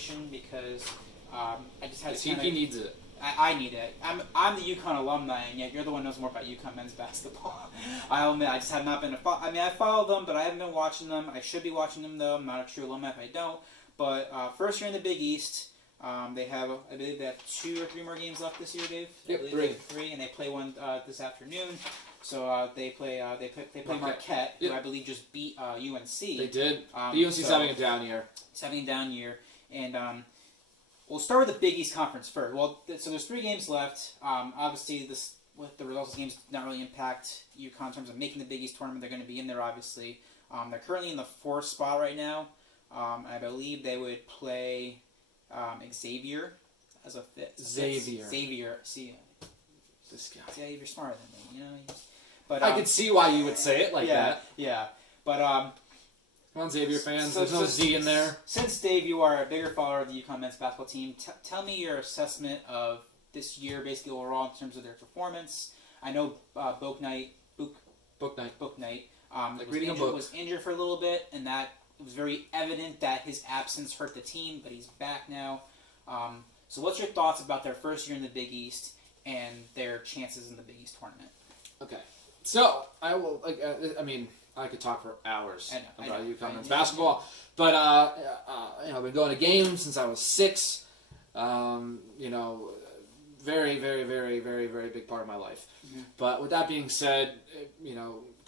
information because I just had to he needs it. I need it. I'm the UConn alumni, and yet you're the one who knows more about UConn men's basketball. I'll admit, I just have not been I follow them, but I haven't been watching them. I should be watching them, though. I'm not a true alumni if I don't. But first year in the Big East, they have, I believe they have 2 or 3 more games left this year, Dave? Yep, I believe three, and they play one this afternoon. So they play Marquette, who I believe just beat UNC. They did. The UNC's having a down year. It's having a down year, and we'll start with the Big East Conference first. Well, so there's 3 games left. Obviously, with the results of the games not really impact UConn in terms of making the Big East tournament. They're going to be in there, obviously. They're currently in the 4th spot right now. I believe they would play Xavier as a 5th. Xavier. See, this guy. Yeah, you're smarter than me, you know. But I could see why you would say it like that. Yeah, but come on, Xavier fans. There's no Z in there. Since, Dave, you are a bigger follower of the UConn men's basketball team, tell me your assessment of this year, basically overall, in terms of their performance. I know Book Knight was injured for a little bit, and that it was very evident that his absence hurt the team, but he's back now. So what's your thoughts about their first year in the Big East and their chances in the Big East tournament? Okay. So, I will, I could talk for hours about UConn men's basketball, but I've been going to games since I was 6. Very, very, very, very, very big part of my life. Mm-hmm. But with that being said,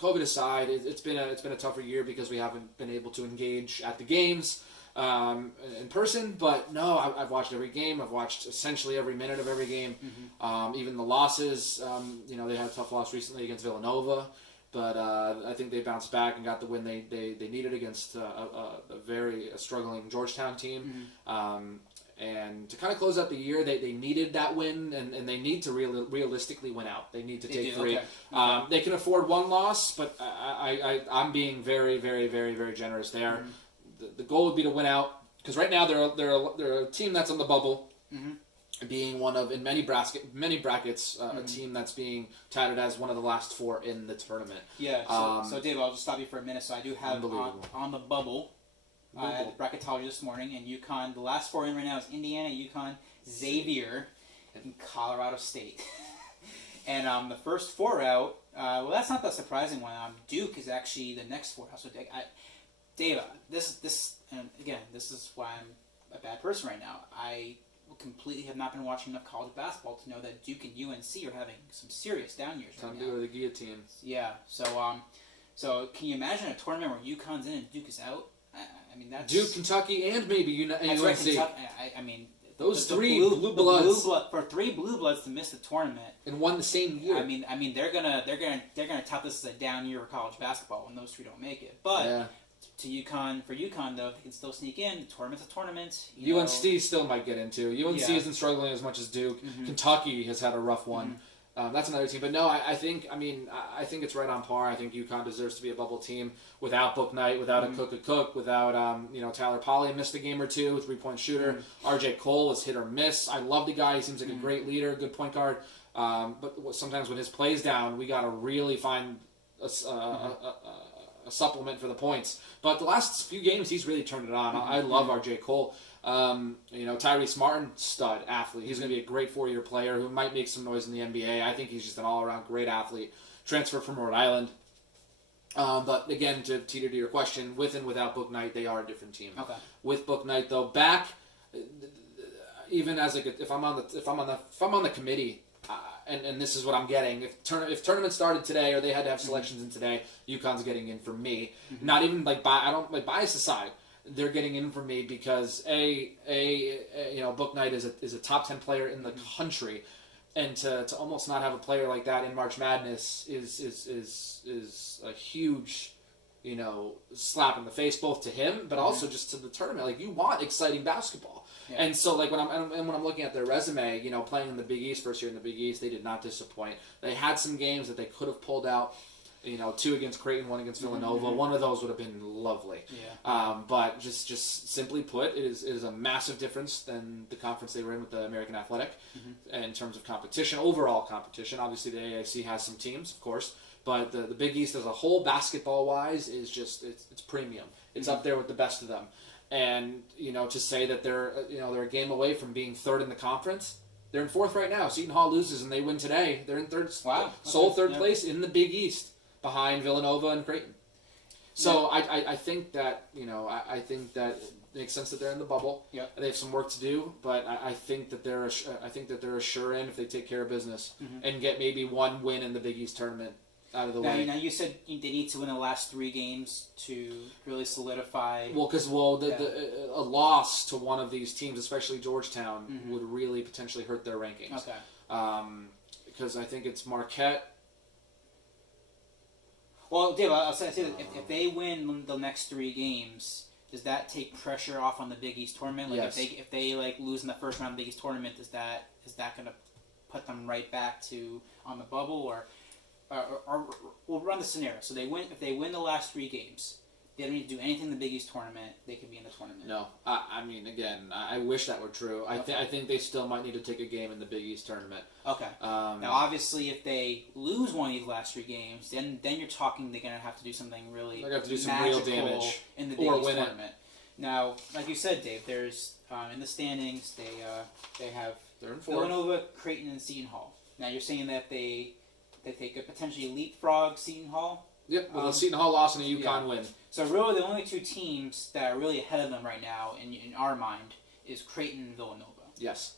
COVID aside, it's been a tougher year because we haven't been able to engage at the games in person. But no, I've watched every game. I've watched essentially every minute of every game. Mm-hmm. Even the losses. They had a tough loss recently against Villanova. But I think they bounced back and got the win they needed against a very struggling Georgetown team. Mm-hmm. And to kind of close out the year, they needed that win, and they need to realistically win out. They need to take 3. Okay. They can afford 1 loss, but I'm being very, very, very, very generous there. Mm-hmm. The goal would be to win out, because right now they're a team that's on the bubble. Mm-hmm. Being one of, in many brackets, a team that's being touted as one of the last 4 in the tournament. Yeah, so Dave, I'll just stop you for a minute. So I do have on the bubble, I had the bracketology this morning, and UConn, the last 4 in right now is Indiana, UConn, Xavier, and Colorado State. And the first 4 out, well, that's not the surprising one. Duke is actually the next 4 out. So Dave, this is why I'm a bad person right now. I completely have not been watching enough college basketball to know that Duke and UNC are having some serious down years right now. Time to go to the guillotine. Yeah, so can you imagine a tournament where UConn's in and Duke is out? I mean, that's Duke, Kentucky, and maybe UNC. Right, Kentucky, I mean, those 3 blue bloods for 3 blue bloods to miss the tournament and won the same year. I mean, they're gonna tout this as a down year of college basketball when those 3 don't make it. But for UConn though, if they can still sneak in. The tournament's a tournament. UNC still might get into. UNC isn't struggling as much as Duke. Mm-hmm. Kentucky has had a rough one. Mm-hmm. That's another team. But no, I think it's right on par. I think UConn deserves to be a bubble team without Book Knight, without a Cook, without Tyler Polley missed a game or 2, 3-point shooter. RJ Cole is hit or miss. I love the guy. He seems like a great leader, good point guard. But sometimes when his play's down, we got to really find a supplement for the points. But the last few games, he's really turned it on. I love RJ Cole. Tyrese Martin, stud athlete. He's going to be a great 4-year player who might make some noise in the NBA. I think he's just an all-around great athlete. Transferred from Rhode Island. But again, to teeter to your question, with and without Book Knight, they are a different team. Okay. With Book Knight though, back, even as if I'm on the committee, and this is what I'm getting. If tournament started today or they had to have selections in today, UConn's getting in for me. Mm-hmm. Not even bias aside. They're getting in for me because Book Knight is a top 10 player in the country, and to almost not have a player like that in March Madness is a huge slap in the face, both to him but also just to the tournament. Like, you want exciting basketball, and so when I'm looking at their resume, playing in the Big East, first year in the Big East, they did not disappoint. They had some games that they could have pulled out. 2 against Creighton, 1 against Villanova. Mm-hmm. One of those would have been lovely. Yeah. But just simply put, it is a massive difference than the conference they were in with the American Athletic in terms of competition, overall competition. Obviously, the AAC has some teams, of course, but the Big East as a whole, basketball-wise, is just it's premium. It's up there with the best of them. And to say that they're a game away from being third in the conference. They're in fourth right now. Seton Hall loses and they win today. They're in third. Wow. Sole third place in the Big East, behind Villanova and Creighton. So I think that I think that it makes sense that they're in the bubble. Yeah. They have some work to do, but I think that they're a sure in if they take care of business and get maybe one win in the Big East tournament out of the way. Now you said they need to win the last 3 games to really solidify. Well, because a loss to one of these teams, especially Georgetown, would really potentially hurt their rankings. Okay. Because I think it's Marquette. Well, Dave, I'll say that if they win the next 3 games, does that take pressure off on the Big East tournament? Like yes. if they like lose in the first round of the Big East tournament, is that going to put them right back to on the bubble, or we'll run the scenario. So if they win the last 3 games, they don't need to do anything in the Big East tournament. They could be in the tournament. No, I mean, again, I wish that were true. I think they still might need to take a game in the Big East tournament. Okay. Now, obviously, if they lose one of these last 3 games, then you're talking they're going to have to do something really they're going to have to do some real damage in the Big East tournament. Now, like you said, Dave, there's in the standings they have Villanova, Creighton, and Seton Hall. Now, you're saying that they could potentially leapfrog Seton Hall. Yep, with a Seton Hall loss and a UConn win. So really, the only 2 teams that are really ahead of them right now, in our mind, is Creighton and Villanova. Yes.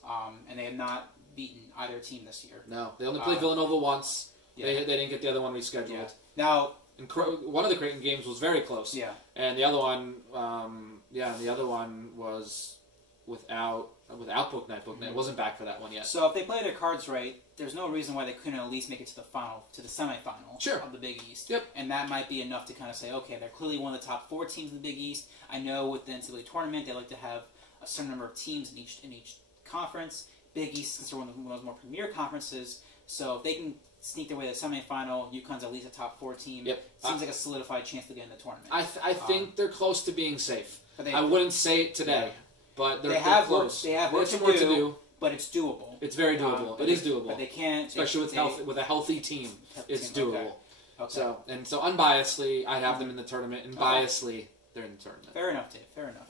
And they have not beaten either team this year. No, they only played Villanova once. Yeah. They didn't get the other one rescheduled. Yeah. Now, and one of the Creighton games was very close. Yeah. And the other one, was without Book Night. Book Night wasn't back for that one yet. So if they play their cards right, there's no reason why they couldn't at least make it to the semifinal of the Big East. Yep. And that might be enough to kind of say, okay, they're clearly one of the top 4 teams in the Big East. I know with the NCAA tournament, they like to have a certain number of teams in each conference. Big East is considered one of the more premier conferences. So if they can sneak their way to the semifinal, UConn's at least a top 4 team. Yep. Seems like a solidified chance to get in the tournament. I think they're close to being safe. But I wouldn't say it today, but they're close. They have work some work to do. But it's doable. It's very doable. It is doable. But they can't, especially with a healthy team. It's doable. Okay. So unbiasedly, I'd have them in the tournament, and biasly, they're in the tournament. Fair enough, Dave. Fair enough.